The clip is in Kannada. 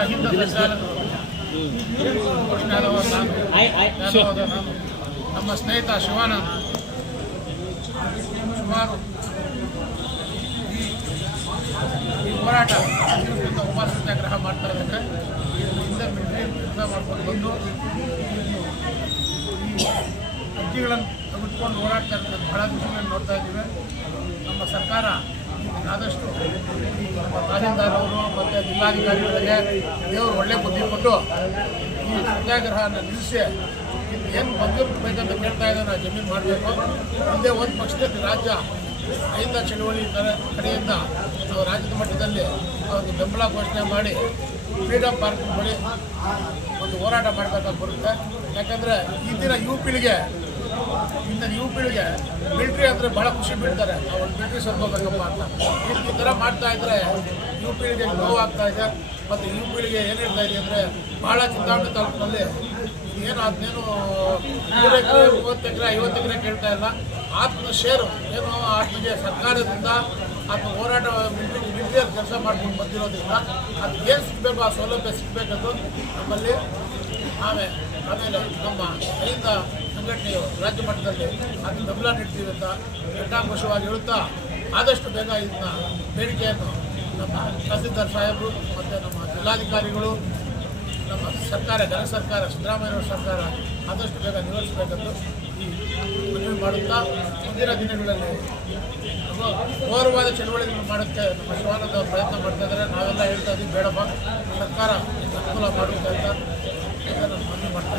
ಅಹಿಂದ ಸಂಚಾಲಕರು ನಮ್ಮ ಸ್ನೇಹಿತ ಶಿವಾನಂದ್ ಸುಮಾರು ಈ ಹೋರಾಟ ಉಪವಾಸ ಸತ್ಯಾಗ್ರಹ ಮಾಡ್ತಾ ಇದ್ದಾರೆ ಹಿಂದೆ ಮಾಡ್ಕೊಂಡು ಬಂದು ಅರ್ಜಿಗಳನ್ನು ತೆಗೆದುಕೊಂಡು ಹೋರಾಡ್ತಾ ಇರ್ತದೆ ಬಹಳ ದಿವಸಗಳನ್ನು ನೋಡ್ತಾ ಇದ್ದೀವಿ ನಮ್ಮ ಸರ್ಕಾರ ಆದಷ್ಟು ತಹಸೀಲ್ದಾರವರು ಮತ್ತು ಜಿಲ್ಲಾಧಿಕಾರಿಗಳಿಗೆ ದೇವರು ಒಳ್ಳೆ ಬುದ್ಧಿ ಕೊಟ್ಟು ಈ ಸತ್ಯಾಗ್ರಹನ ನಿಲ್ಲಿಸಿ ಏನು ಮಂಜೂರು ಬೇಕಂತ ಕೇಳ್ತಾ ನಾವು ಜಮೀನು ಮಾಡಬೇಕು ಮುಂದೆ ಒಂದು ಪಕ್ಷದಲ್ಲಿ ರಾಜ್ಯ ಅಹಿಂದ ಚಳುವಳಿ ಕಡೆ ಕಡೆಯಿಂದ ನಾವು ರಾಜ್ಯದ ಮಟ್ಟದಲ್ಲಿ ಒಂದು ಬೆಂಬಲ ಘೋಷಣೆ ಮಾಡಿ ಫ್ರೀಡಮ್ ಪಾರ್ಕ್ ಬಳಿ ಒಂದು ಹೋರಾಟ ಮಾಡಬೇಕಾಗಿ ಬರುತ್ತೆ. ಯಾಕಂದರೆ ಈ ದಿನ ಯುವ ಪೀಳಿಗೆ ಇಂಥ ಯುವ ಪೀಳಿಗೆ ಮಿಲ್ಟ್ರಿ ಅಂದರೆ ಭಾಳ ಖುಷಿ ಬೀಳ್ತಾರೆ ಒಂದು ಮಿಲ್ಟ್ರಿ ಸರ್ಕೋಬೇಕಪ್ಪ ಅಂತ. ಈ- ಥರ ಮಾಡ್ತಾ ಇದ್ರೆ ಯುವ ಪೀಳಿಗೆ ನೋವಾಗ್ತಾ ಇದೆ. ಮತ್ತು ಯುವ ಪೀಳಿಗೆ ಏನು ಹೇಳ್ತಾ ಇದೆ ಅಂದರೆ ಭಾಳ ಚಿಂತಾಮಣಿ ತಾಲೂಕಿನಲ್ಲಿ ಏನು ಅದನ್ನೇನು ನೂರು ಎಕರೆ, ಮೂವತ್ತು ಕೇಳ್ತಾ ಇಲ್ಲ. ಆತ್ಮ ಶೇರು ಏನು ಆತ್ಮಗೆ ಸರ್ಕಾರದಿಂದ ಆತ್ಮ ಹೋರಾಟ ಮಿಲ್ಟ್ರಿ ಮಿಲ್ಟ್ರಿಯಲ್ಲಿ ಕೆಲಸ ಮಾಡ್ಕೊಂಡು ಬಂದಿರೋದ್ರಿಂದ ಏನು ಸಿಗಬೇಕು, ಆ ಸೌಲಭ್ಯ ಸಿಗಬೇಕಂದು ನಮ್ಮಲ್ಲಿ ಆಮೇಲೆ ಆಮೇಲೆ ನಮ್ಮ ಕೈಯಿಂದ ಸಂಘಟನೆಯು ರಾಜ್ಯ ಮಟ್ಟದಲ್ಲಿ ಅದು ಬೆಂಬಲ ನೀಡ್ತೀವಿ ಅಂತ ಹೇಳುತ್ತಾ ಆದಷ್ಟು ಬೇಗ ಇದನ್ನ ಬೇಡಿಕೆಯನ್ನು ನಮ್ಮ ತಹಸೀಲ್ದಾರ್ ಸಾಹೇಬರು ಮತ್ತು ನಮ್ಮ ಜಿಲ್ಲಾಧಿಕಾರಿಗಳು, ನಮ್ಮ ಸರ್ಕಾರ, ಜನ ಸರ್ಕಾರ ಸಿದ್ದರಾಮಯ್ಯವರ ಸರ್ಕಾರ ಆದಷ್ಟು ಬೇಗ ನಿರ್ವಹಿಸಬೇಕೆಂದು ಮನವಿ ಮಾಡುತ್ತಾ ಮುಂದಿನ ದಿನಗಳಲ್ಲಿ ಘೋರವಾದ ಚಳವಳಿಗಳನ್ನು ಮಾಡೋಕ್ಕೆ ನಮ್ಮ ಶಿವಾನಂದ ಪ್ರಯತ್ನ ಮಾಡ್ತಾ ಇದ್ದಾರೆ. ನಾವೆಲ್ಲ ಹೇಳ್ತಾ ಇದ್ದೀವಿ, ಬೇಡಪ್ಪ, ಸರ್ಕಾರ ಅನುಕೂಲ ಮಾಡುತ್ತೆ ಅಂತ ಮನವಿ ಮಾಡ್ತಾ